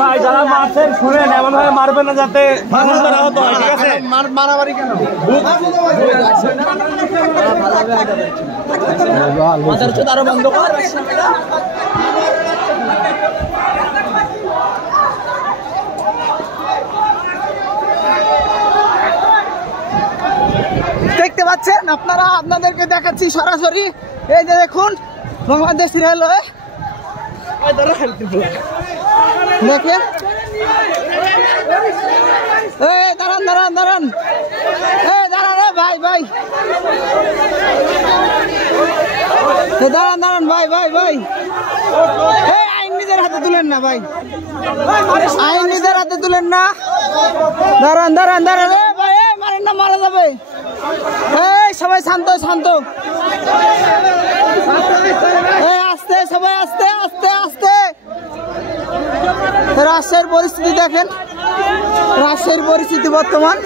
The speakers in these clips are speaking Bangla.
ভাই যারা মারছেন শুনেন, এমন ভাবে মারবেন না যাতে আহত হয়, ঠিক আছে? মারামারি কেন? আরো বন্ধ কর। দেখতে পাচ্ছেন আপনারা, আপনাদেরকে দেখাচ্ছি সরাসরি। এই যে দেখুন বাংলাদেশ রেলওয়ে, দেখেন। দাঁড়ান দাঁড়ান দাঁড়ান, দাঁড়ান ভাই ভাই, দাঁড়ান দাঁড়ান ভাই ভাই ভাই, আইন নিজের হাতে তুলেন না ভাই, আইন নিজের হাতে তুলেন না। দাঁড়ান দাঁড়ান দাঁড়ান ভাই, মারেন না, মারা যাবে। সবাই শান্ত শান্ত, আস্তে সবাই আস্তে আস্তে আস্তে। রাজশাহীর পরিস্থিতি দেখেন, রাজশাহীর পরিস্থিতি বর্তমান।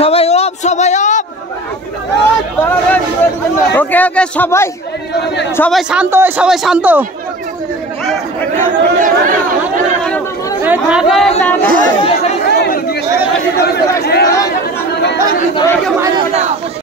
সবাই অফ, সবাই অফ। ওকে ওকে, সবাই সবাই শান্ত, সবাই শান্ত।